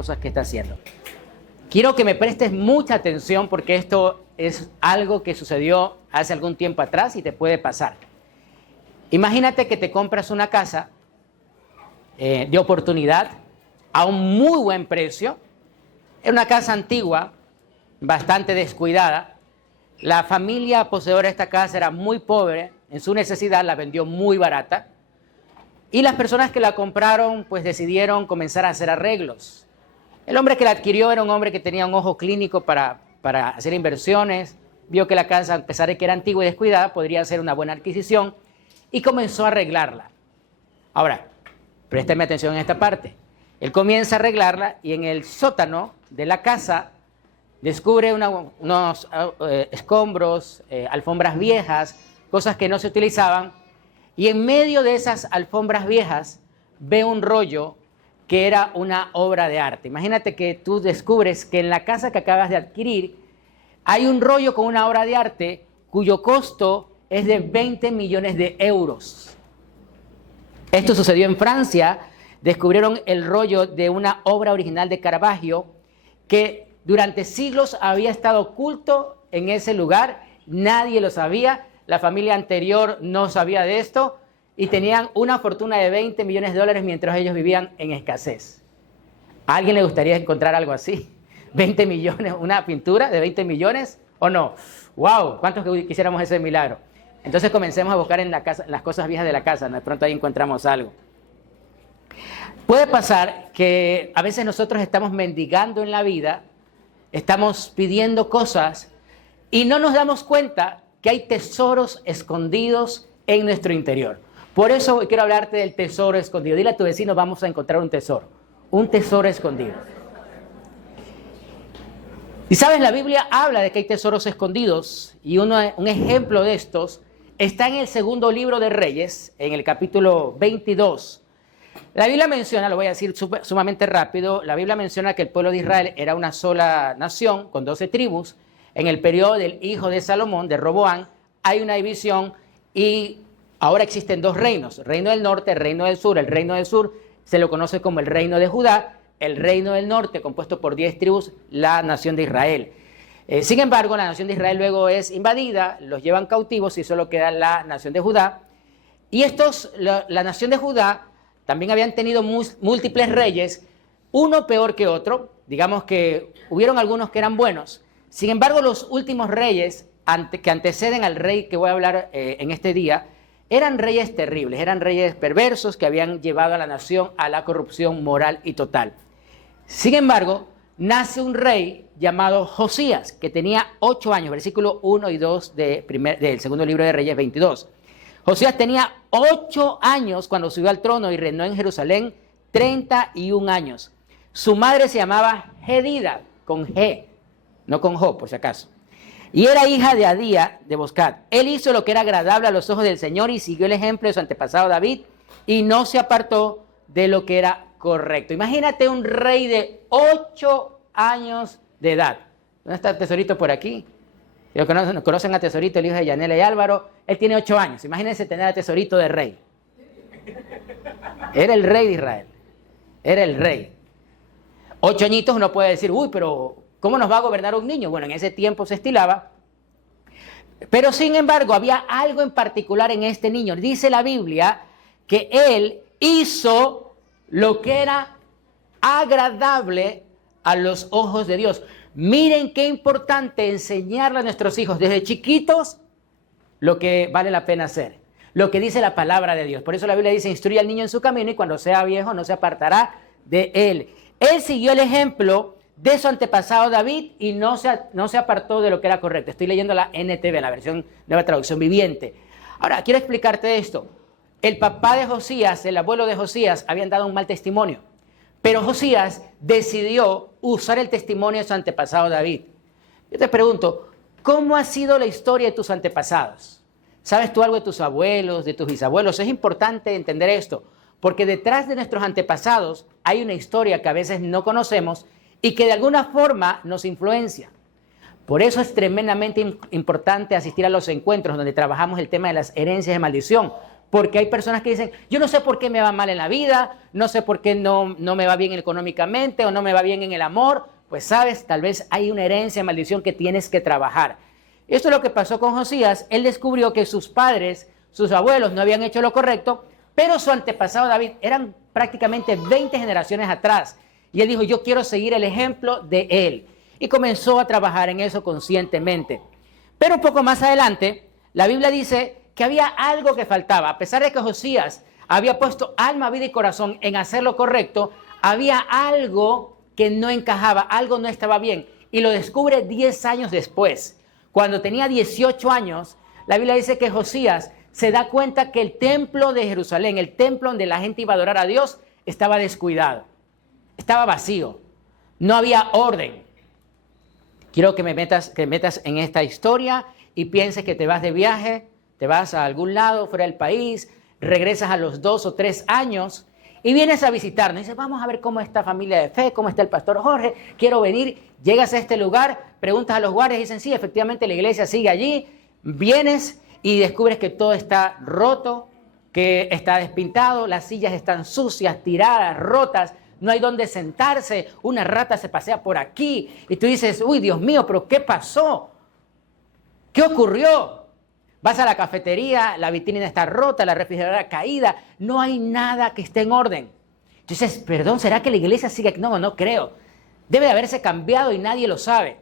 cosas que está haciendo. Quiero que me prestes mucha atención porque esto es algo que sucedió hace algún tiempo atrás y te puede pasar. Imagínate que te compras una casa de oportunidad a un muy buen precio. Es una casa antigua, bastante descuidada. La familia poseedora de esta casa era muy pobre, en su necesidad la vendió muy barata. Y las personas que la compraron pues decidieron comenzar a hacer arreglos. El hombre que la adquirió era un hombre que tenía un ojo clínico para hacer inversiones. Vio que la casa, a pesar de que era antigua y descuidada, podría ser una buena adquisición y comenzó a arreglarla. Ahora, préstame atención en esta parte. Él comienza a arreglarla y en el sótano de la casa descubre unos escombros, alfombras viejas, cosas que no se utilizaban. Y en medio de esas alfombras viejas ve un rollo que era una obra de arte. Imagínate que tú descubres que en la casa que acabas de adquirir hay un rollo con una obra de arte cuyo costo es de 20 millones de euros. Esto sucedió en Francia. Descubrieron el rollo de una obra original de Caravaggio que durante siglos había estado oculto en ese lugar. Nadie lo sabía. La familia anterior no sabía de esto y tenían una fortuna de 20 millones de dólares mientras ellos vivían en escasez. ¿A alguien le gustaría encontrar algo así? 20 millones, una pintura de 20 millones o no. ¡Wow! ¿Cuántos quisiéramos ese milagro? Entonces comencemos a buscar en la casa, las cosas viejas de la casa. De pronto ahí encontramos algo. Puede pasar que a veces nosotros estamos mendigando en la vida, estamos pidiendo cosas y no nos damos cuenta que hay tesoros escondidos en nuestro interior. Por eso hoy quiero hablarte del tesoro escondido. Dile a tu vecino, vamos a encontrar un tesoro escondido. Y sabes, la Biblia habla de que hay tesoros escondidos y un ejemplo de estos está en el segundo libro de Reyes, en el capítulo 22. La Biblia menciona, lo voy a decir sumamente rápido, la Biblia menciona que el pueblo de Israel era una sola nación con 12 tribus. En el periodo del hijo de Salomón, de Roboam, hay una división y ahora existen dos reinos, el reino del norte, el reino del sur. El reino del sur se lo conoce como el reino de Judá, el reino del norte compuesto por 10 tribus, la nación de Israel. Sin embargo, la nación de Israel luego es invadida, los llevan cautivos y solo queda la nación de Judá. Y la nación de Judá también habían tenido múltiples reyes, uno peor que otro. Digamos que hubieron algunos que eran buenos. Sin embargo, los últimos reyes que anteceden al rey que voy a hablar en este día, eran reyes terribles, eran reyes perversos que habían llevado a la nación a la corrupción moral y total. Sin embargo, nace un rey llamado Josías, que tenía 8 años, versículo 1 y 2 del segundo libro de Reyes 22. Josías tenía 8 años cuando subió al trono y reinó en Jerusalén 31 años. Su madre se llamaba Jedida, con G, no con Jo, por si acaso. Y era hija de Adía de Boscat. Él hizo lo que era agradable a los ojos del Señor y siguió el ejemplo de su antepasado David y no se apartó de lo que era correcto. Imagínate un rey de 8 años de edad. ¿Dónde está el tesorito por aquí? Los que conocen a Tesorito, el hijo de Yanela y Álvaro. Él tiene 8 años. Imagínense tener a Tesorito de rey. Era el rey de Israel. Era el rey. 8 añitos uno puede decir, uy, pero ¿cómo nos va a gobernar un niño? Bueno, en ese tiempo se estilaba. Pero sin embargo, había algo en particular en este niño. Dice la Biblia que él hizo lo que era agradable a los ojos de Dios. Miren qué importante enseñarle a nuestros hijos desde chiquitos lo que vale la pena hacer, lo que dice la palabra de Dios. Por eso la Biblia dice, instruye al niño en su camino y cuando sea viejo no se apartará de él. Él siguió el ejemplo de su antepasado David y no se apartó de lo que era correcto. Estoy leyendo la NTV, la versión Nueva Traducción Viviente. Ahora, quiero explicarte esto. El papá de Josías, el abuelo de Josías, habían dado un mal testimonio. Pero Josías decidió usar el testimonio de su antepasado David. Yo te pregunto, ¿cómo ha sido la historia de tus antepasados? ¿Sabes tú algo de tus abuelos, de tus bisabuelos? Es importante entender esto, porque detrás de nuestros antepasados hay una historia que a veces no conocemos y que de alguna forma nos influencia. Por eso es tremendamente importante asistir a los encuentros donde trabajamos el tema de las herencias de maldición, Porque hay personas que dicen, yo no sé por qué me va mal en la vida, no sé por qué no me va bien económicamente o no me va bien en el amor. Pues sabes, tal vez hay una herencia, maldición que tienes que trabajar. Esto es lo que pasó con Josías. Él descubrió que sus padres, sus abuelos no habían hecho lo correcto, pero su antepasado David eran prácticamente 20 generaciones atrás. Y él dijo, yo quiero seguir el ejemplo de él. Y comenzó a trabajar en eso conscientemente. Pero un poco más adelante, la Biblia dice que había algo que faltaba. A pesar de que Josías había puesto alma, vida y corazón en hacer lo correcto, había algo que no encajaba, algo no estaba bien. Y lo descubre 10 años después. Cuando tenía 18 años, la Biblia dice que Josías se da cuenta que el templo de Jerusalén, el templo donde la gente iba a adorar a Dios, estaba descuidado. Estaba vacío. No había orden. Quiero que me metas en esta historia y pienses que te vas de viaje, te vas a algún lado, fuera del país, regresas a los 2 o 3 años y vienes a visitarnos. Dices, vamos a ver cómo está familia de fe, cómo está el pastor Jorge, quiero venir. Llegas a este lugar, preguntas a los guardias y dicen, sí, efectivamente la iglesia sigue allí. Vienes y descubres que todo está roto, que está despintado, las sillas están sucias, tiradas, rotas. No hay donde sentarse, una rata se pasea por aquí y tú dices, uy, Dios mío, pero ¿qué pasó? ¿Qué ocurrió? Vas a la cafetería, la vitrina está rota, la refrigeradora caída, no hay nada que esté en orden. Entonces, perdón, ¿será que la iglesia sigue? No, no creo. Debe de haberse cambiado y nadie lo sabe.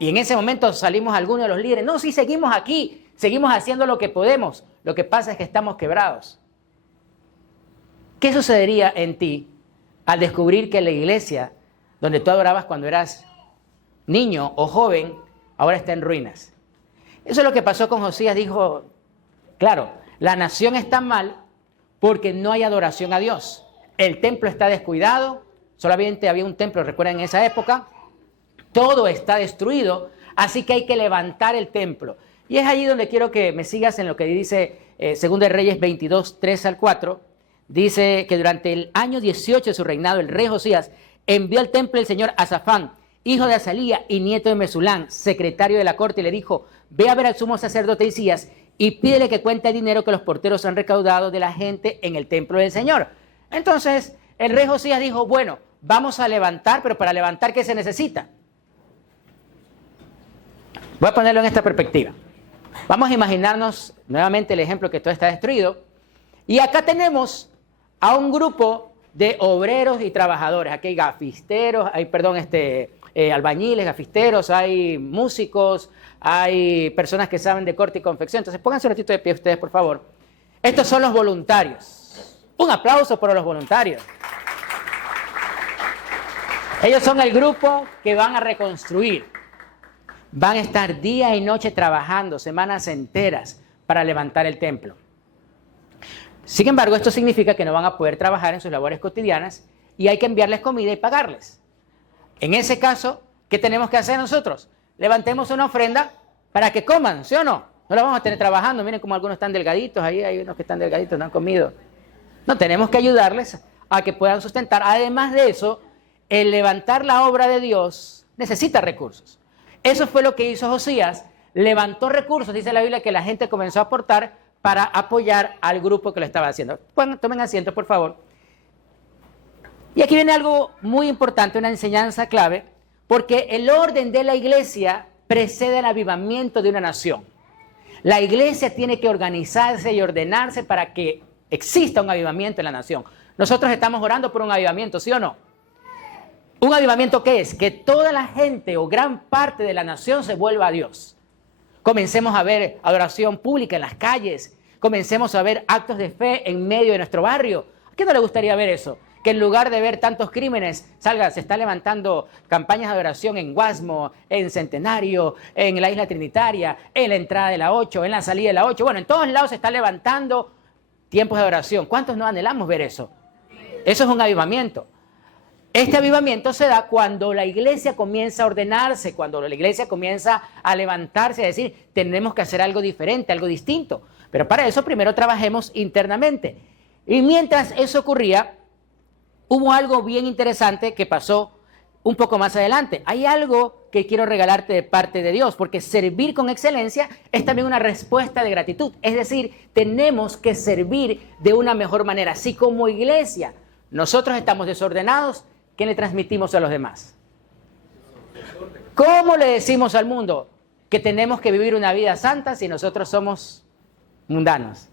Y en ese momento salimos algunos de los líderes, no, sí, seguimos aquí, seguimos haciendo lo que podemos. Lo que pasa es que estamos quebrados. ¿Qué sucedería en ti al descubrir que la iglesia, donde tú adorabas cuando eras niño o joven, ahora está en ruinas? Eso es lo que pasó con Josías. Dijo, claro, la nación está mal porque no hay adoración a Dios. El templo está descuidado, solamente había un templo, recuerden, en esa época. Todo está destruido, así que hay que levantar el templo. Y es allí donde quiero que me sigas en lo que dice 2 de Reyes 22, 3 al 4. Dice que durante el año 18 de su reinado, el rey Josías envió al templo el señor a Safán, hijo de Azalía y nieto de Mesulán, secretario de la corte, y le dijo, ve a ver al sumo sacerdote Hilcías y pídele que cuente el dinero que los porteros han recaudado de la gente en el templo del Señor. Entonces, el rey Josías dijo, bueno, vamos a levantar, pero para levantar, ¿qué se necesita? Voy a ponerlo en esta perspectiva. Vamos a imaginarnos nuevamente el ejemplo que todo está destruido. Y acá tenemos a un grupo de obreros y trabajadores. Aquí hay gafisteros, hay, albañiles, gafisteros, hay músicos, hay personas que saben de corte y confección. Entonces pónganse un ratito de pie ustedes, por favor. Estos son los voluntarios. Un aplauso para los voluntarios. Ellos son el grupo que van a reconstruir. Van a estar día y noche trabajando, semanas enteras, para levantar el templo. Sin embargo, esto significa que no van a poder trabajar en sus labores cotidianas y hay que enviarles comida y pagarles. En ese caso, ¿qué tenemos que hacer nosotros? Levantemos una ofrenda para que coman, ¿sí o no? No la vamos a tener trabajando. Miren cómo algunos están delgaditos, ahí hay unos que están delgaditos, no han comido. No, tenemos que ayudarles a que puedan sustentar. Además de eso, el levantar la obra de Dios necesita recursos. Eso fue lo que hizo Josías. Levantó recursos, dice la Biblia, que la gente comenzó a aportar para apoyar al grupo que lo estaba haciendo. Tomen asiento, por favor. Y aquí viene algo muy importante, una enseñanza clave, porque el orden de la iglesia precede el avivamiento de una nación. La iglesia tiene que organizarse y ordenarse para que exista un avivamiento en la nación. Nosotros estamos orando por un avivamiento, ¿sí o no? ¿Un avivamiento qué es? Que toda la gente o gran parte de la nación se vuelva a Dios. Comencemos a ver adoración pública en las calles. Comencemos a ver actos de fe en medio de nuestro barrio. ¿A quién no le gustaría ver eso? Que en lugar de ver tantos crímenes, se está levantando campañas de adoración en Guasmo, en Centenario, en la Isla Trinitaria, en la entrada de la 8, en la salida de la 8. Bueno, en todos lados se está levantando tiempos de adoración. ¿Cuántos no anhelamos ver eso? Eso es un avivamiento. Este avivamiento se da cuando la iglesia comienza a ordenarse, cuando la iglesia comienza a levantarse, a decir, tenemos que hacer algo diferente, algo distinto. Pero para eso primero trabajemos internamente. Y mientras eso ocurría, hubo algo bien interesante que pasó un poco más adelante, hay algo que quiero regalarte de parte de Dios, porque servir con excelencia es también una respuesta de gratitud. Es decir, tenemos que servir de una mejor manera. Si como iglesia nosotros estamos desordenados, ¿qué le transmitimos a los demás? ¿Cómo le decimos al mundo que tenemos que vivir una vida santa si nosotros somos mundanos?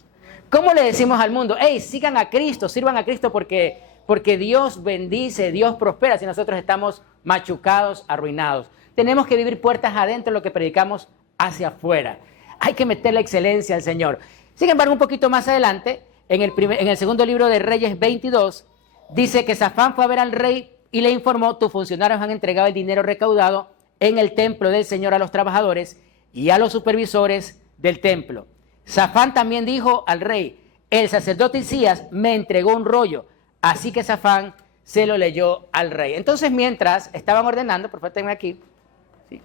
¿Cómo le decimos al mundo, hey, sigan a Cristo, sirvan a Cristo porque Dios bendice, Dios prospera si nosotros estamos machucados, arruinados? Tenemos que vivir puertas adentro lo que predicamos hacia afuera. Hay que meter la excelencia al Señor. Sin embargo, un poquito más adelante, en el segundo libro de Reyes 22, dice que Safán fue a ver al rey y le informó, tus funcionarios han entregado el dinero recaudado en el templo del Señor a los trabajadores y a los supervisores del templo. Safán también dijo al rey, el sacerdote Hilcías me entregó un rollo. Así que Safán se lo leyó al rey. Entonces, mientras estaban ordenando, por favor, tenme aquí, ¿sí?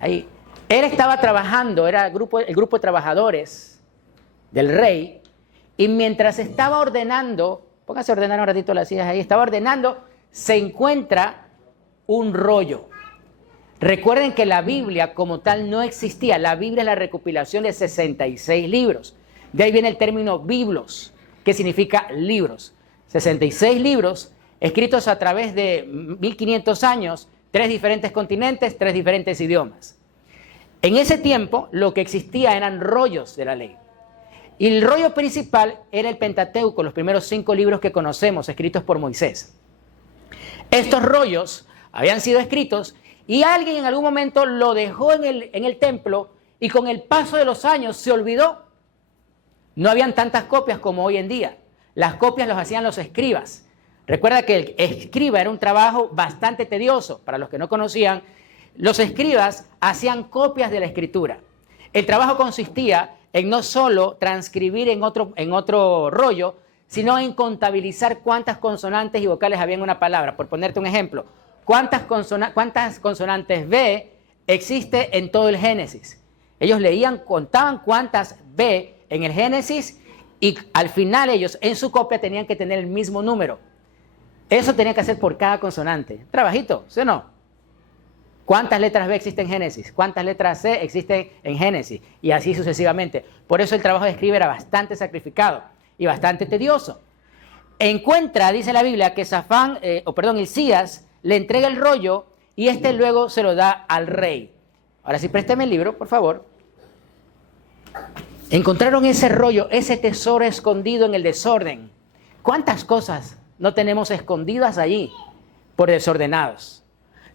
Ahí, él estaba trabajando, era el grupo de trabajadores del rey, y mientras estaba ordenando, pónganse a ordenar un ratito las sillas ahí, estaba ordenando, se encuentra un rollo. Recuerden que la Biblia como tal no existía. La Biblia es la recopilación de 66 libros. De ahí viene el término biblos, que significa libros. 66 libros escritos a través de 1500 años, 3 diferentes continentes, 3 diferentes idiomas. En ese tiempo lo que existía eran rollos de la ley. Y el rollo principal era el Pentateuco, los primeros 5 libros que conocemos, escritos por Moisés. Estos rollos habían sido escritos y alguien en algún momento lo dejó en el templo y con el paso de los años se olvidó. No habían tantas copias como hoy en día. Las copias los hacían los escribas. Recuerda que el escriba era un trabajo bastante tedioso. Para los que no conocían, los escribas hacían copias de la escritura. El trabajo consistía en no solo transcribir en otro rollo, sino en contabilizar cuántas consonantes y vocales había en una palabra. Por ponerte un ejemplo, ¿cuántas consonantes B existe en todo el Génesis? Ellos leían, contaban cuántas B en el Génesis y al final ellos en su copia tenían que tener el mismo número. Eso tenía que hacer por cada consonante. Trabajito, ¿sí o no? ¿Cuántas letras B existen en Génesis? ¿Cuántas letras C existen en Génesis? Y así sucesivamente. Por eso el trabajo de escribir era bastante sacrificado y bastante tedioso. Encuentra, dice la Biblia, que Hilcías le entrega el rollo y este luego se lo da al rey. Ahora sí, présteme el libro, por favor. Encontraron ese rollo, ese tesoro escondido en el desorden. ¿Cuántas cosas no tenemos escondidas allí por desordenados?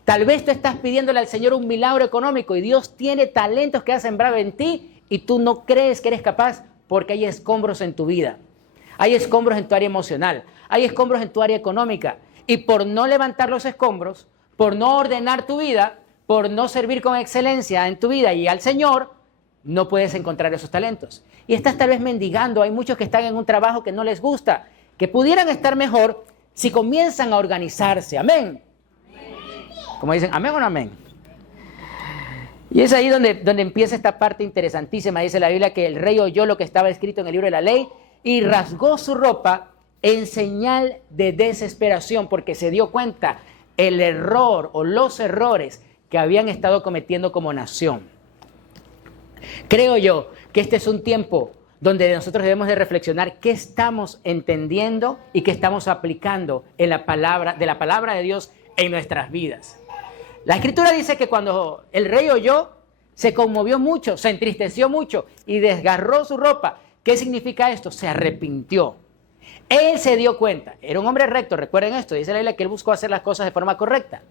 Tal vez tú estás pidiéndole al Señor un milagro económico y Dios tiene talentos que ha sembrado en ti y tú no crees que eres capaz porque hay escombros en tu vida. Hay escombros en tu área emocional, hay escombros en tu área económica. Y por no levantar los escombros, por no ordenar tu vida, por no servir con excelencia en tu vida y al Señor, no puedes encontrar esos talentos. Y estás tal vez mendigando. Hay muchos que están en un trabajo que no les gusta, que pudieran estar mejor si comienzan a organizarse. Amén. Como dicen, amén o no amén. Y es ahí donde empieza esta parte interesantísima. Dice la Biblia que el rey oyó lo que estaba escrito en el libro de la ley y rasgó su ropa en señal de desesperación porque se dio cuenta el error o los errores que habían estado cometiendo como nación. Creo yo que este es un tiempo donde nosotros debemos de reflexionar qué estamos entendiendo y qué estamos aplicando de la palabra de Dios en nuestras vidas. La Escritura dice que cuando el rey oyó, se conmovió mucho, se entristeció mucho y desgarró su ropa. ¿Qué significa esto? Se arrepintió. Él se dio cuenta, era un hombre recto, recuerden esto, dice la Biblia que él buscó hacer las cosas de forma correcta,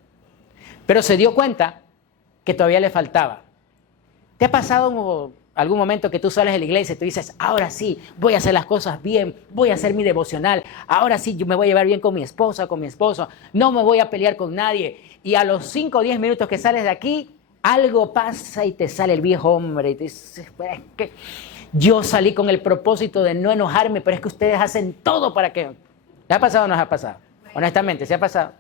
pero se dio cuenta que todavía le faltaba. ¿Te ha pasado algún momento que tú sales de la iglesia y tú dices, ahora sí, voy a hacer las cosas bien, voy a hacer mi devocional, ahora sí yo me voy a llevar bien con mi esposa, con mi esposo, no me voy a pelear con nadie? Y a los 5 o 10 minutos que sales de aquí, algo pasa y te sale el viejo hombre y te dices, pues, es que yo salí con el propósito de no enojarme, pero es que ustedes hacen todo para que... ¿Te ha pasado o no ha pasado? Honestamente, ¿se ha pasado?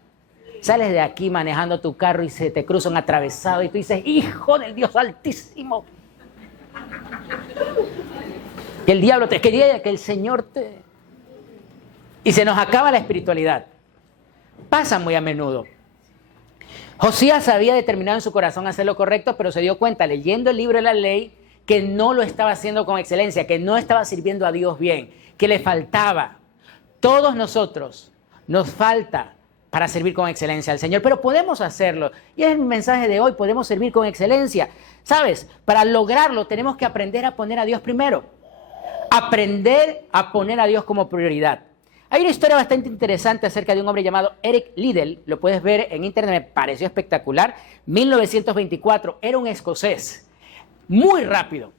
Sales de aquí manejando tu carro y se te cruza un atravesado y tú dices, hijo del Dios altísimo. Que el diablo te quería, que el Señor te... Y se nos acaba la espiritualidad. Pasa muy a menudo. Josías había determinado en su corazón hacer lo correcto, pero se dio cuenta leyendo el libro de la ley que no lo estaba haciendo con excelencia, que no estaba sirviendo a Dios bien, que le faltaba. Todos nosotros nos falta para servir con excelencia al Señor, pero podemos hacerlo. Y es el mensaje de hoy, podemos servir con excelencia. ¿Sabes? Para lograrlo tenemos que aprender a poner a Dios primero. Aprender a poner a Dios como prioridad. Hay una historia bastante interesante acerca de un hombre llamado Eric Liddell, lo puedes ver en internet, me pareció espectacular. 1924, era un escocés, muy rápido.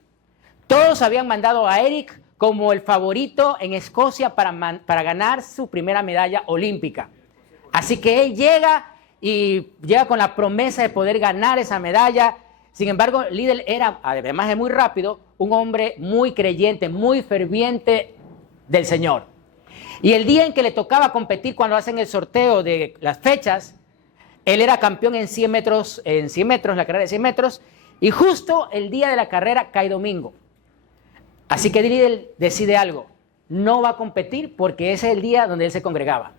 Todos habían mandado a Eric como el favorito en Escocia para ganar su primera medalla olímpica. Así que él llega con la promesa de poder ganar esa medalla. Sin embargo, Liddell era, además de muy rápido, un hombre muy creyente, muy ferviente del Señor. Y el día en que le tocaba competir, cuando hacen el sorteo de las fechas, él era campeón en 100 metros, la carrera de 100 metros, y justo el día de la carrera cae domingo. Así que Liddell decide algo, no va a competir porque ese es el día donde él se congregaba.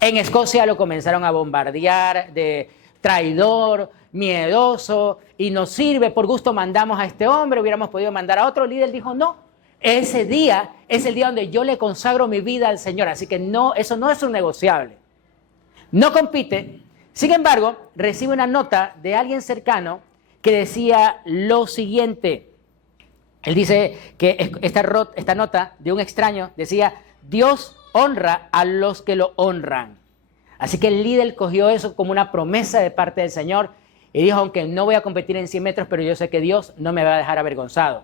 En Escocia lo comenzaron a bombardear de traidor, miedoso, y no sirve, por gusto mandamos a este hombre, hubiéramos podido mandar a otro. Liddell dijo, no. Ese día es el día donde yo le consagro mi vida al Señor, así que no, eso no es un negociable. No compite. Sin embargo, recibe una nota de alguien cercano que decía lo siguiente. Él dice que esta nota de un extraño decía, Dios honra a los que lo honran. Así que el líder cogió eso como una promesa de parte del Señor y dijo, aunque no voy a competir en 100 metros, pero yo sé que Dios no me va a dejar avergonzado.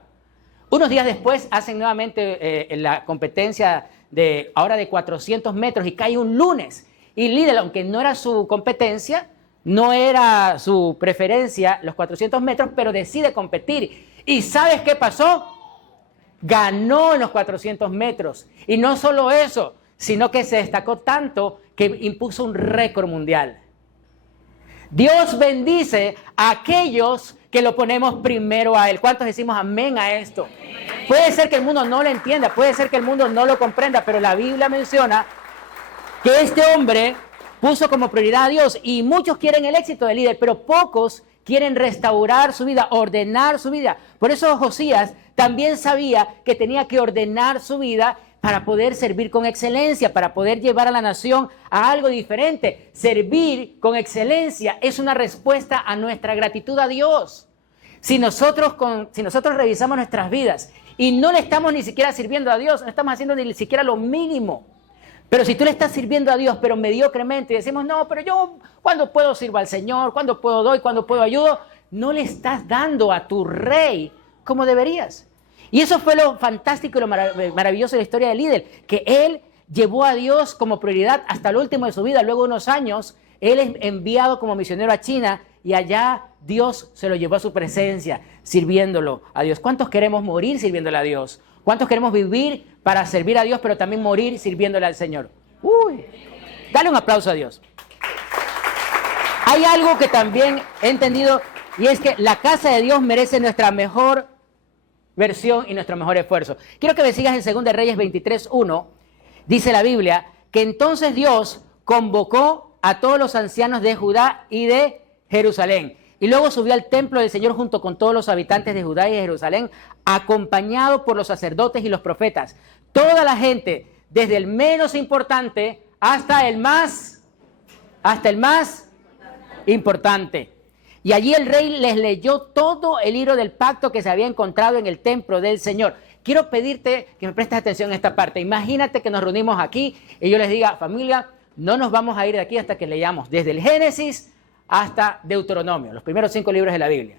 Unos días después hacen nuevamente la competencia ahora de 400 metros y cae un lunes. Y Liddell, aunque no era su competencia, no era su preferencia los 400 metros, pero decide competir. ¿Y sabes qué pasó? Ganó en los 400 metros. Y no solo eso, sino que se destacó tanto que impuso un récord mundial. Dios bendice a aquellos que lo ponemos primero a Él. ¿Cuántos decimos amén a esto? Puede ser que el mundo no lo entienda, puede ser que el mundo no lo comprenda, pero la Biblia menciona que este hombre puso como prioridad a Dios y muchos quieren el éxito del líder, pero pocos quieren restaurar su vida, ordenar su vida. Por eso Josías también sabía que tenía que ordenar su vida para poder servir con excelencia, para poder llevar a la nación a algo diferente. Servir con excelencia es una respuesta a nuestra gratitud a Dios. Si nosotros revisamos nuestras vidas y no le estamos ni siquiera sirviendo a Dios, no estamos haciendo ni siquiera lo mínimo. Pero si tú le estás sirviendo a Dios, pero mediocremente, y decimos, no, pero yo, ¿cuándo puedo sirvo al Señor? ¿Cuándo puedo doy? ¿Cuándo puedo ayudo? No le estás dando a tu rey como deberías. Y eso fue lo fantástico y lo maravilloso de la historia de Liddell, que él llevó a Dios como prioridad hasta el último de su vida. Luego de unos años, él es enviado como misionero a China y allá Dios se lo llevó a su presencia, sirviéndolo a Dios. ¿Cuántos queremos morir sirviéndole a Dios? ¿Cuántos queremos vivir para servir a Dios, pero también morir sirviéndole al Señor? Uy, dale un aplauso a Dios. Hay algo que también he entendido y es que la casa de Dios merece nuestra mejor versión y nuestro mejor esfuerzo. Quiero que me sigas en 2 Reyes 23:1. Dice la Biblia que entonces Dios convocó a todos los ancianos de Judá y de Jerusalén. Y luego subió al templo del Señor junto con todos los habitantes de Judá y de Jerusalén, acompañado por los sacerdotes y los profetas. Toda la gente, desde el menos importante hasta el más importante. Y allí el rey les leyó todo el libro del pacto que se había encontrado en el templo del Señor. Quiero pedirte que me prestes atención a esta parte. Imagínate que nos reunimos aquí y yo les diga, familia, no nos vamos a ir de aquí hasta que leamos desde el Génesis hasta Deuteronomio, los primeros 5 libros de la Biblia.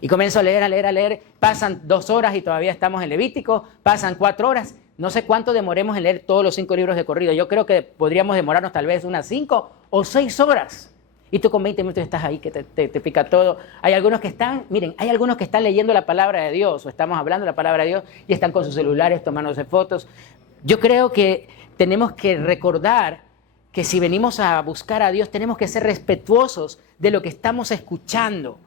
Y comienzo a leer, pasan 2 horas y todavía estamos en Levítico, pasan 4 horas, no sé cuánto demoremos en leer todos los 5 libros de corrido, yo creo que podríamos demorarnos tal vez unas 5 o 6 horas. Y tú con 20 minutos estás ahí, que te pica todo. Hay algunos que están leyendo la palabra de Dios, o estamos hablando la palabra de Dios, y están con sus celulares tomándose fotos. Yo creo que tenemos que recordar que si venimos a buscar a Dios, tenemos que ser respetuosos de lo que estamos escuchando.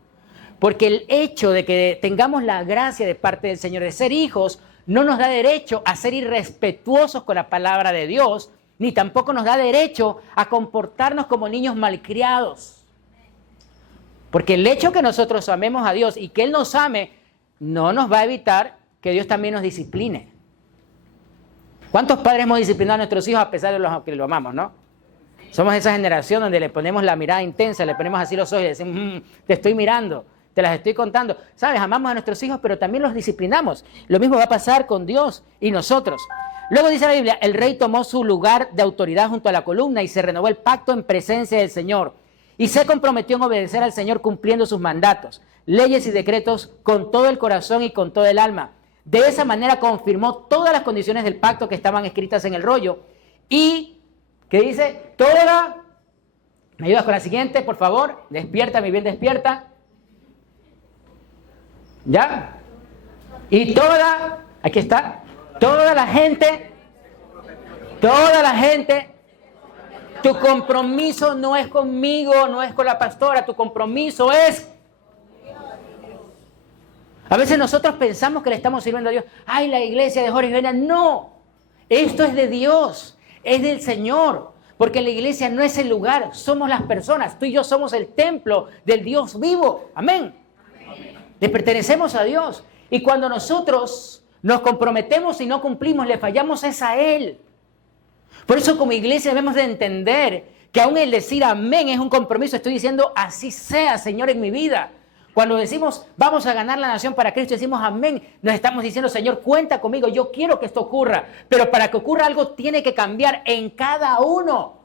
Porque el hecho de que tengamos la gracia de parte del Señor de ser hijos, no nos da derecho a ser irrespetuosos con la palabra de Dios, ni tampoco nos da derecho a comportarnos como niños malcriados. Porque el hecho que nosotros amemos a Dios y que Él nos ame, no nos va a evitar que Dios también nos discipline. ¿Cuántos padres hemos disciplinado a nuestros hijos a pesar de los que lo amamos, no? Somos esa generación donde le ponemos la mirada intensa, le ponemos así los ojos y le decimos, te estoy mirando, te las estoy contando. ¿Sabes? Amamos a nuestros hijos, pero también los disciplinamos. Lo mismo va a pasar con Dios y nosotros. Luego dice la Biblia, el rey tomó su lugar de autoridad junto a la columna y se renovó el pacto en presencia del Señor. Y se comprometió en obedecer al Señor cumpliendo sus mandatos, leyes y decretos con todo el corazón y con todo el alma. De esa manera confirmó todas las condiciones del pacto que estaban escritas en el rollo. Y, ¿qué dice? Toda, ¿me ayudas con la siguiente, por favor? Despierta, mi bien, despierta. ¿Ya? Y toda, aquí está, toda la gente, tu compromiso no es conmigo, no es con la pastora, tu compromiso es... A veces nosotros pensamos que le estamos sirviendo a Dios. ¡Ay, la iglesia de Jorge Vena! No, esto es de Dios, es del Señor. Porque la iglesia no es el lugar, somos las personas. Tú y yo somos el templo del Dios vivo. Amén. Le pertenecemos a Dios. Y cuando nosotros nos comprometemos y no cumplimos, le fallamos es a Él. Por eso como iglesia debemos de entender que aún el decir amén es un compromiso. Estoy diciendo así sea, Señor, en mi vida. Cuando decimos vamos a ganar la nación para Cristo, decimos amén, nos estamos diciendo, Señor, cuenta conmigo, yo quiero que esto ocurra. Pero para que ocurra algo tiene que cambiar en cada uno.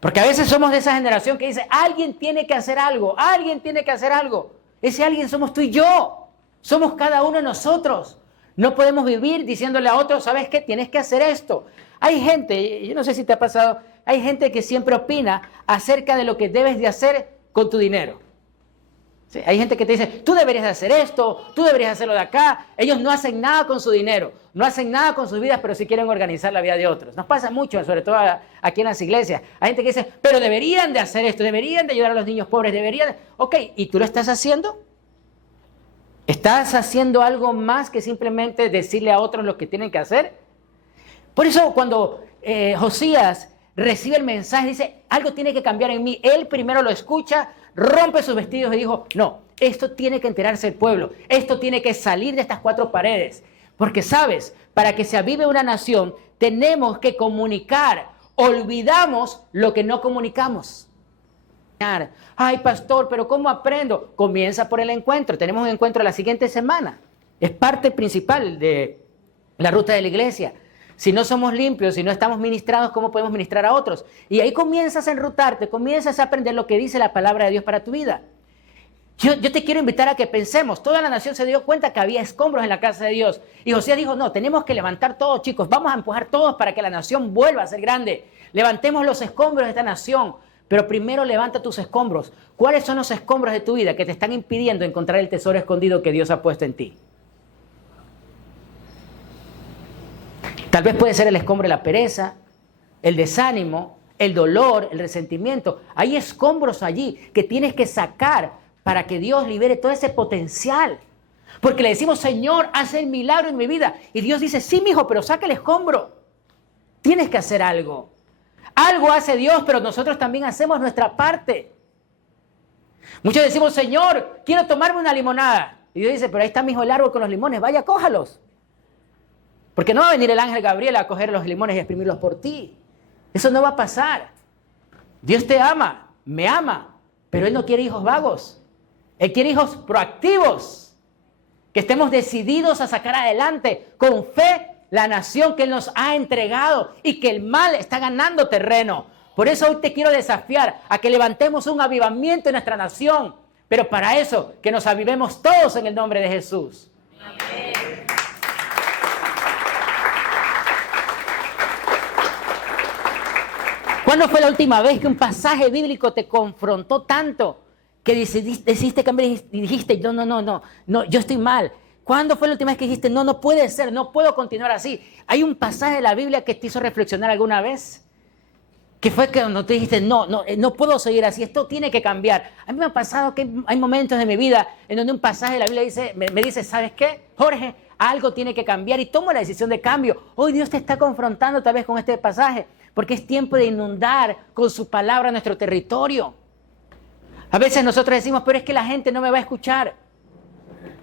Porque a veces somos de esa generación que dice, alguien tiene que hacer algo, alguien tiene que hacer algo. Ese alguien somos tú y yo, somos cada uno de nosotros. No podemos vivir diciéndole a otros, ¿sabes qué? Tienes que hacer esto. Hay gente, yo no sé si te ha pasado, hay gente que siempre opina acerca de lo que debes de hacer con tu dinero. Sí, hay gente que te dice, tú deberías de hacer esto, tú deberías hacerlo de acá. Ellos no hacen nada con su dinero, no hacen nada con sus vidas, pero sí quieren organizar la vida de otros. Nos pasa mucho, sobre todo aquí en las iglesias. Hay gente que dice, pero deberían de hacer esto, deberían de ayudar a los niños pobres, deberían de... Ok, ¿y tú lo estás haciendo? ¿Estás haciendo algo más que simplemente decirle a otros lo que tienen que hacer? Por eso cuando Josías recibe el mensaje, dice, algo tiene que cambiar en mí. Él primero lo escucha, rompe sus vestidos y dijo, no, esto tiene que enterarse el pueblo, esto tiene que salir de estas cuatro paredes, porque sabes, para que se avive una nación, tenemos que comunicar, olvidamos lo que no comunicamos. Ay, pastor, pero ¿cómo aprendo? Comienza por el encuentro, tenemos un encuentro la siguiente semana, es parte principal de la ruta de la iglesia. Si no somos limpios, si no estamos ministrados, ¿cómo podemos ministrar a otros? Y ahí comienzas a enrutarte, comienzas a aprender lo que dice la palabra de Dios para tu vida. Yo te quiero invitar a que pensemos. Toda la nación se dio cuenta que había escombros en la casa de Dios. Y Josías dijo, no, tenemos que levantar todos, chicos. Vamos a empujar todos para que la nación vuelva a ser grande. Levantemos los escombros de esta nación. Pero primero levanta tus escombros. ¿Cuáles son los escombros de tu vida que te están impidiendo encontrar el tesoro escondido que Dios ha puesto en ti? Tal vez puede ser el escombro de la pereza, el desánimo, el dolor, el resentimiento. Hay escombros allí que tienes que sacar para que Dios libere todo ese potencial. Porque le decimos, Señor, haz el milagro en mi vida. Y Dios dice, sí, mijo, pero saca el escombro. Tienes que hacer algo. Algo hace Dios, pero nosotros también hacemos nuestra parte. Muchos decimos, Señor, quiero tomarme una limonada. Y Dios dice, pero ahí está, mijo, el árbol con los limones, vaya, cójalos. Porque no va a venir el ángel Gabriel a coger los limones y exprimirlos por ti. Eso no va a pasar. Dios te ama, me ama, pero Él no quiere hijos vagos. Él quiere hijos proactivos. Que estemos decididos a sacar adelante con fe la nación que Él nos ha entregado y que el mal está ganando terreno. Por eso hoy te quiero desafiar a que levantemos un avivamiento en nuestra nación. Pero para eso, que nos avivemos todos en el nombre de Jesús. Amén. ¿Cuándo fue la última vez que un pasaje bíblico te confrontó tanto que decidiste cambiar y dijiste, no, yo estoy mal? ¿Cuándo fue la última vez que dijiste, no puede ser, no puedo continuar así? ¿Hay un pasaje de la Biblia que te hizo reflexionar alguna vez? ¿Qué fue que cuando te dijiste, no puedo seguir así, esto tiene que cambiar? A mí me ha pasado que hay momentos de mi vida en donde un pasaje de la Biblia me dice, ¿sabes qué, Jorge? Algo tiene que cambiar y tomo la decisión de cambio. Hoy Dios te está confrontando tal vez con este pasaje, porque es tiempo de inundar con su palabra nuestro territorio. A veces nosotros decimos, pero es que la gente no me va a escuchar.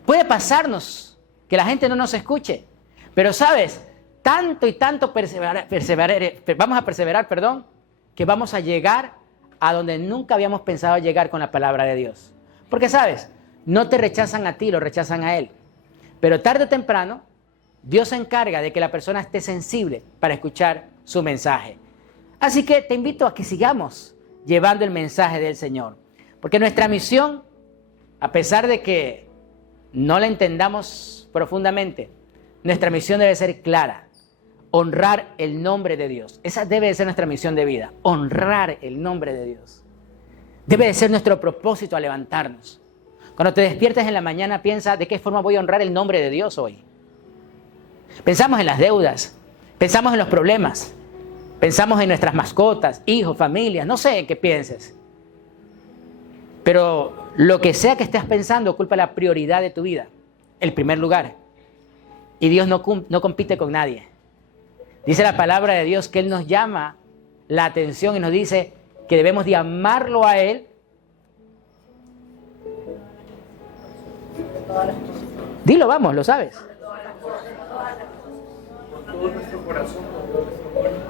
Puede pasarnos que la gente no nos escuche. Pero sabes, tanto y tanto vamos a perseverar, que vamos a llegar a donde nunca habíamos pensado llegar con la palabra de Dios. Porque sabes, no te rechazan a ti, lo rechazan a Él. Pero tarde o temprano, Dios se encarga de que la persona esté sensible para escuchar su mensaje. Así que te invito a que sigamos llevando el mensaje del Señor. Porque nuestra misión, a pesar de que no la entendamos profundamente, nuestra misión debe ser clara. Honrar el nombre de Dios. Esa debe de ser nuestra misión de vida. Honrar el nombre de Dios. Debe de ser nuestro propósito al levantarnos. Cuando te despiertes en la mañana, piensa de qué forma voy a honrar el nombre de Dios hoy. Pensamos en las deudas, pensamos en los problemas, pensamos en nuestras mascotas, hijos, familias, no sé en qué pienses. Pero lo que sea que estés pensando ocupa la prioridad de tu vida, el primer lugar. Y Dios no compite con nadie. Dice la palabra de Dios que Él nos llama la atención y nos dice que debemos de amarlo a Él. Dilo, vamos, lo sabes.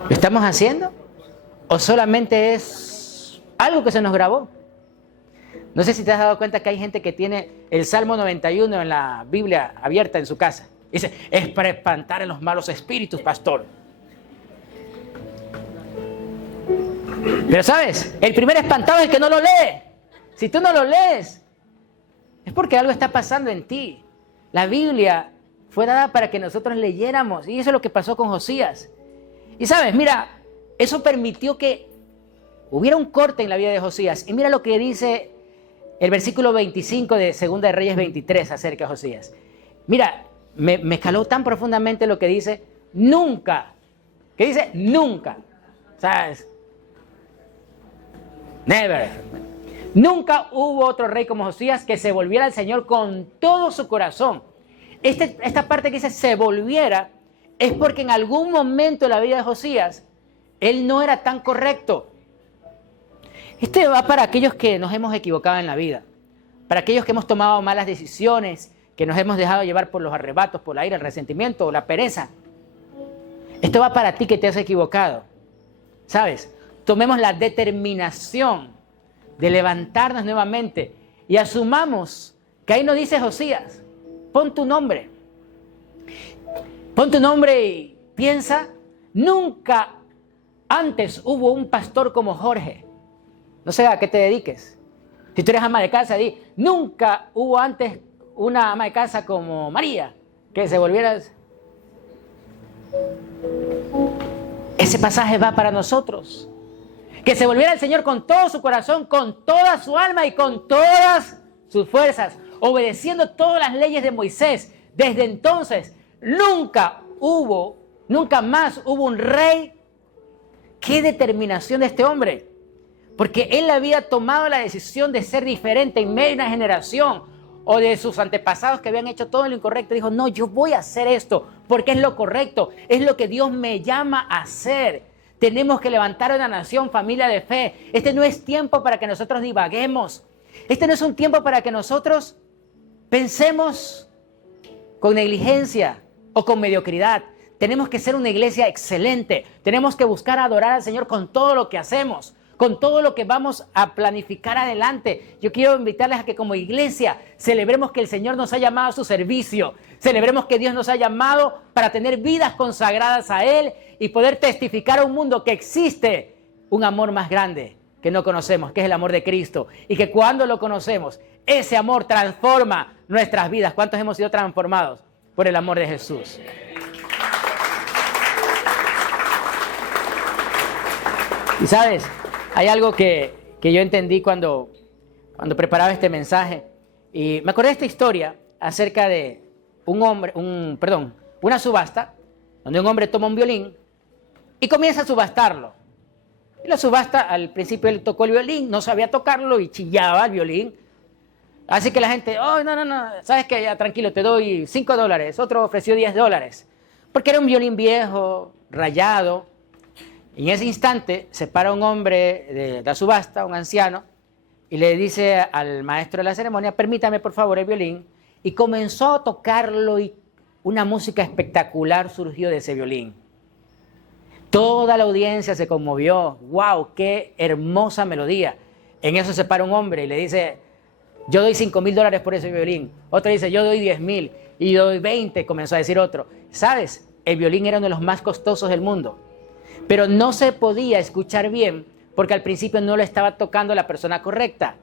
¿Lo estamos haciendo? ¿O solamente es algo que se nos grabó? No sé si te has dado cuenta que hay gente que tiene el Salmo 91 en la Biblia abierta en su casa. Dice, es para espantar a los malos espíritus, pastor. Pero sabes, el primer espantado es el que no lo lee. Si tú no lo lees, es porque algo está pasando en ti. La Biblia fue dada para que nosotros leyéramos. Y eso es lo que pasó con Josías. Y sabes, mira, eso permitió que hubiera un corte en la vida de Josías. Y mira lo que dice el versículo 25 de 2 de Reyes 23 acerca de Josías. Mira, me caló tan profundamente lo que dice, nunca. ¿Qué dice? Nunca. ¿Sabes? Never. Nunca hubo otro rey como Josías que se volviera al Señor con todo su corazón. Esta parte que dice se volviera es porque en algún momento de la vida de Josías él no era tan correcto. Este va para aquellos que nos hemos equivocado en la vida, para aquellos que hemos tomado malas decisiones, que nos hemos dejado llevar por los arrebatos, por la ira, el resentimiento o la pereza. Esto va para ti que te has equivocado. ¿Sabes? Tomemos la determinación de levantarnos nuevamente y asumamos que ahí no dice Josías. Pon tu nombre. Pon tu nombre y piensa, nunca antes hubo un pastor como Jorge. No sé a qué te dediques. Si tú eres ama de casa, di, nunca hubo antes una ama de casa como María, que se volviera... Ese pasaje va para nosotros. Que se volviera el Señor con todo su corazón, con toda su alma y con todas sus fuerzas, obedeciendo todas las leyes de Moisés. Desde entonces, nunca más hubo un rey. ¡Qué determinación de este hombre! Porque él había tomado la decisión de ser diferente en medio de una generación o de sus antepasados que habían hecho todo lo incorrecto. Dijo, no, yo voy a hacer esto porque es lo correcto, es lo que Dios me llama a hacer. Tenemos que levantar una nación, familia de fe. Este no es tiempo para que nosotros divaguemos. Este no es un tiempo para que nosotros pensemos con negligencia o con mediocridad. Tenemos que ser una iglesia excelente. Tenemos que buscar adorar al Señor con todo lo que hacemos, con todo lo que vamos a planificar adelante. Yo quiero invitarles a que como iglesia celebremos que el Señor nos ha llamado a su servicio. Celebremos que Dios nos ha llamado para tener vidas consagradas a Él y poder testificar a un mundo que existe un amor más grande que no conocemos, que es el amor de Cristo. Y que cuando lo conocemos, ese amor transforma nuestras vidas. ¿Cuántos hemos sido transformados por el amor de Jesús? Y sabes, hay algo que yo entendí cuando preparaba este mensaje. Y me acordé de esta historia acerca de una subasta, donde un hombre toma un violín y comienza a subastarlo. Y la subasta, al principio él tocó el violín, no sabía tocarlo y chillaba el violín. Así que la gente, oh, no, ¿sabes qué? Ya, tranquilo, te doy $5. Otro ofreció $10. Porque era un violín viejo, rayado. Y en ese instante se para un hombre de la subasta, un anciano, y le dice al maestro de la ceremonia, permítame por favor el violín, y comenzó a tocarlo y una música espectacular surgió de ese violín. Toda la audiencia se conmovió. ¡Wow! ¡Qué hermosa melodía! En eso se para un hombre y le dice, yo doy $5,000 por ese violín. Otro dice, yo doy 10,000 y yo doy 20, comenzó a decir otro. ¿Sabes? El violín era uno de los más costosos del mundo, pero no se podía escuchar bien porque al principio no lo estaba tocando la persona correcta.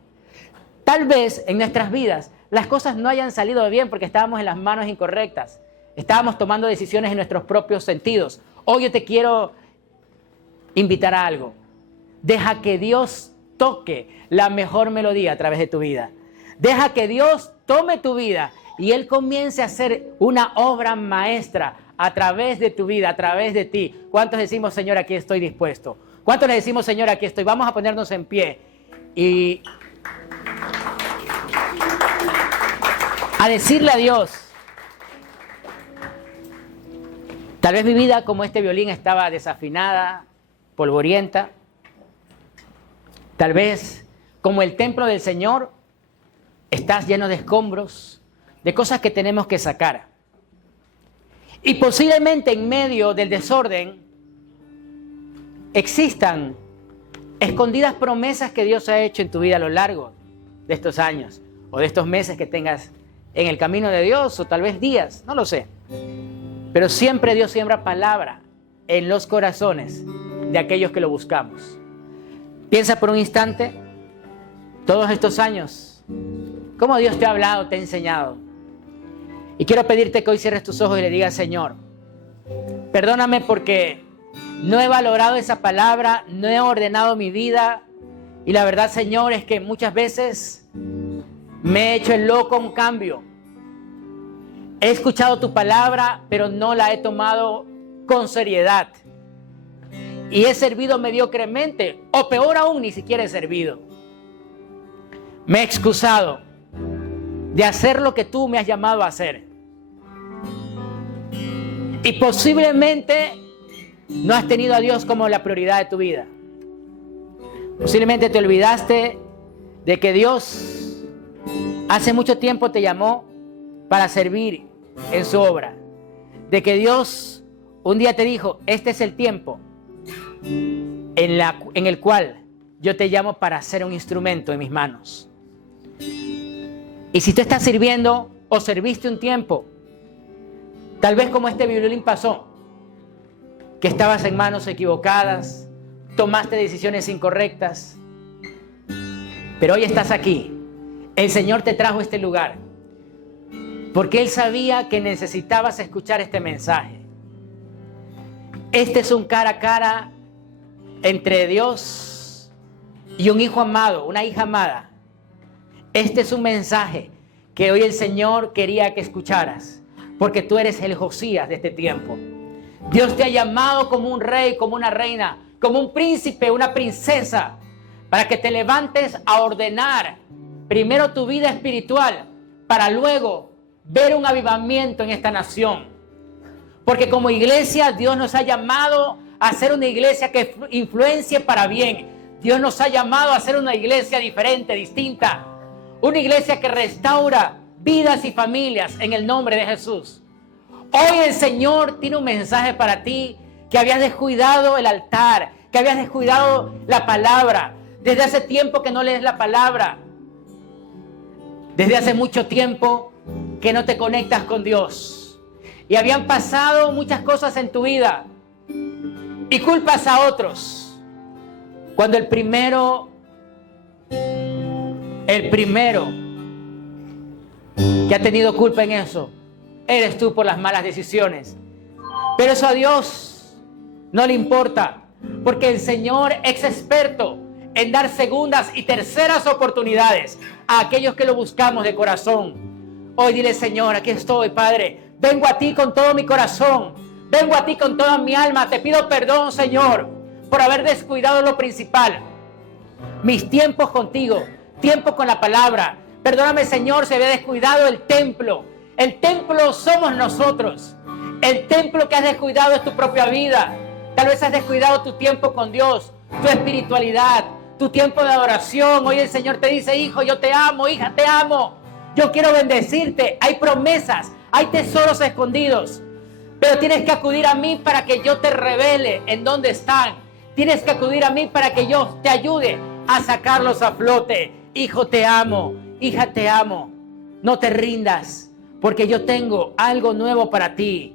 Tal vez en nuestras vidas las cosas no hayan salido bien porque estábamos en las manos incorrectas. Estábamos tomando decisiones en nuestros propios sentidos. Hoy yo te quiero invitar a algo. Deja que Dios toque la mejor melodía a través de tu vida. Deja que Dios tome tu vida y Él comience a hacer una obra maestra a través de tu vida, a través de ti. ¿Cuántos decimos, Señor, aquí estoy dispuesto? ¿Cuántos le decimos, Señor, aquí estoy? Vamos a ponernos en pie y a decirle a Dios. Tal vez mi vida, como este violín, estaba desafinada, polvorienta. Tal vez, como el templo del Señor, estás lleno de escombros, de cosas que tenemos que sacar. Y posiblemente en medio del desorden existan escondidas promesas que Dios ha hecho en tu vida a lo largo de estos años o de estos meses que tengas en el camino de Dios o tal vez días, no lo sé. Pero siempre Dios siembra palabra en los corazones de aquellos que lo buscamos. Piensa por un instante, todos estos años, cómo Dios te ha hablado, te ha enseñado. Y quiero pedirte que hoy cierres tus ojos y le digas, Señor, perdóname porque no he valorado esa palabra, no he ordenado mi vida. Y la verdad, Señor, es que muchas veces me he hecho el loco a un cambio. He escuchado tu palabra, pero no la he tomado con seriedad. Y he servido mediocremente, o peor aún, ni siquiera he servido. Me he excusado de hacer lo que tú me has llamado a hacer. Y posiblemente no has tenido a Dios como la prioridad de tu vida. Posiblemente te olvidaste de que Dios hace mucho tiempo te llamó para servir en su obra. De que Dios un día te dijo, este es el tiempo en el cual yo te llamo para ser un instrumento en mis manos. Y si tú estás sirviendo o serviste un tiempo, tal vez como este violín pasó, que estabas en manos equivocadas, tomaste decisiones incorrectas, pero hoy estás aquí. El Señor te trajo a este lugar porque Él sabía que necesitabas escuchar este mensaje. Este es un cara a cara entre Dios y un hijo amado, una hija amada. Este es un mensaje que hoy el Señor quería que escucharas, porque tú eres el Josías de este tiempo. Dios te ha llamado como un rey, como una reina, como un príncipe, una princesa, para que te levantes a ordenar primero tu vida espiritual, para luego ver un avivamiento en esta nación. Porque como iglesia, Dios nos ha llamado a ser una iglesia que influencie para bien. Dios nos ha llamado a ser una iglesia diferente, distinta. Una iglesia que restaura vidas y familias en el nombre de Jesús. Hoy el Señor tiene un mensaje para ti, que habías descuidado el altar, que habías descuidado la palabra. Desde hace tiempo que no lees la palabra. Desde hace mucho tiempo que no te conectas con Dios. Y habían pasado muchas cosas en tu vida. Y culpas a otros. Cuando el primero que ha tenido culpa en eso, eres tú por las malas decisiones. Pero eso a Dios no le importa, porque el Señor es experto en dar segundas y terceras oportunidades a aquellos que lo buscamos de corazón. Hoy dile, Señor, aquí estoy, Padre. Vengo a ti con todo mi corazón. Vengo a ti con toda mi alma. Te pido perdón, Señor, por haber descuidado lo principal. Mis tiempos contigo, tiempo con la palabra. Perdóname, Señor, si había descuidado el templo. El templo somos nosotros. El templo que has descuidado es tu propia vida. Tal vez has descuidado tu tiempo con Dios, tu espiritualidad, tu tiempo de adoración. Hoy el Señor te dice: hijo, yo te amo, hija, te amo. Yo quiero bendecirte. Hay promesas, hay tesoros escondidos. Pero tienes que acudir a mí para que yo te revele en dónde están. Tienes que acudir a mí para que yo te ayude a sacarlos a flote. Hijo, te amo. Hija, te amo. No te rindas, porque yo tengo algo nuevo para ti.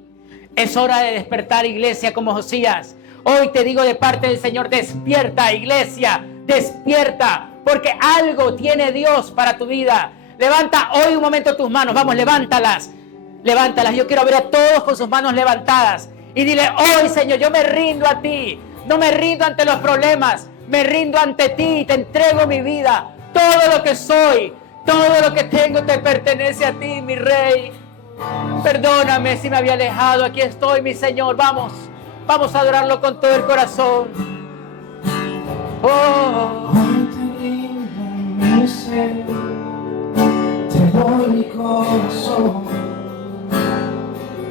Es hora de despertar, iglesia, como Josías. Hoy te digo de parte del Señor: despierta, iglesia, despierta, porque algo tiene Dios para tu vida. Levanta hoy un momento tus manos. Vamos, levántalas. Levántalas. Yo quiero ver a todos con sus manos levantadas. Y dile: hoy, Señor, yo me rindo a ti. No me rindo ante los problemas. Me rindo ante ti y te entrego mi vida. Todo lo que soy, todo lo que tengo te pertenece a ti, mi Rey. Perdóname si me había alejado. Aquí estoy, mi Señor. Vamos a adorarlo con todo el corazón. Oh. Hoy te rindo mi ser, te doy mi corazón.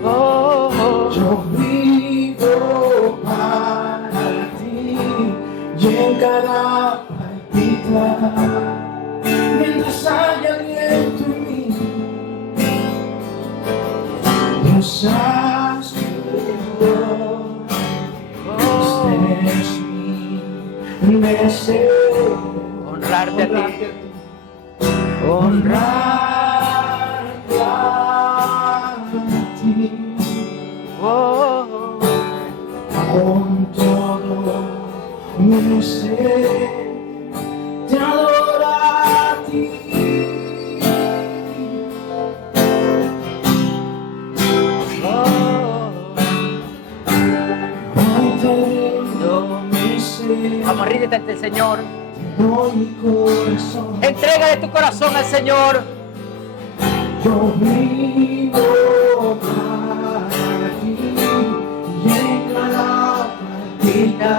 Yo vivo para ti y en cada palpitar, mientras haya aliento en mí, Dios haz tu este es mi deseo. Honrarte a ti. Honrarte a ti. Con todo mi ser te adoro a ti. Hoy te rindo mi ser. Vamos, ríndete ante el Señor. Te doy mi corazón. Entrégale tu corazón al Señor. Yo vivo para ti y en cada partida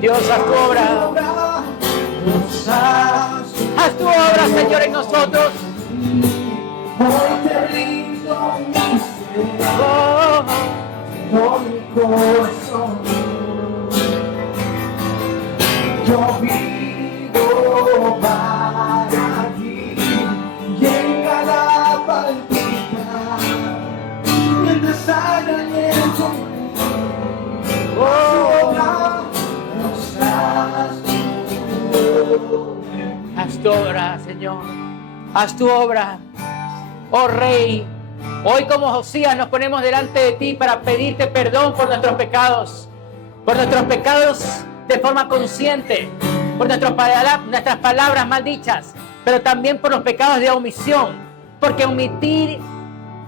Dios, haz tu obra. Dios, Haz tu obra, Señor, en nosotros. hoy te rindo mi ser, con mi corazón. Yo vivo para ti y en cada palpita, mientras haya aliento en mí, nos das tu Haz tu obra, Señor. Haz tu obra. Oh Rey, hoy como Josías nos ponemos delante de ti para pedirte perdón por nuestros pecados de forma consciente, por nuestras palabras mal dichas, pero también por los pecados de omisión, porque omitir,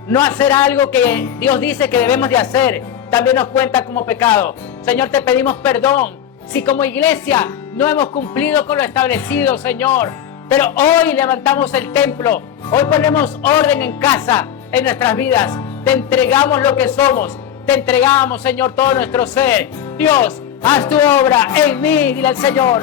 no hacer algo que Dios dice que debemos de hacer, también nos cuenta como pecado. Señor, te pedimos perdón si como iglesia no hemos cumplido con lo establecido, Señor, pero hoy levantamos el templo, hoy ponemos orden en casa, en nuestras vidas, te entregamos lo que somos, te entregamos, Señor, todo nuestro ser. Dios, haz tu obra en mí, dile al Señor.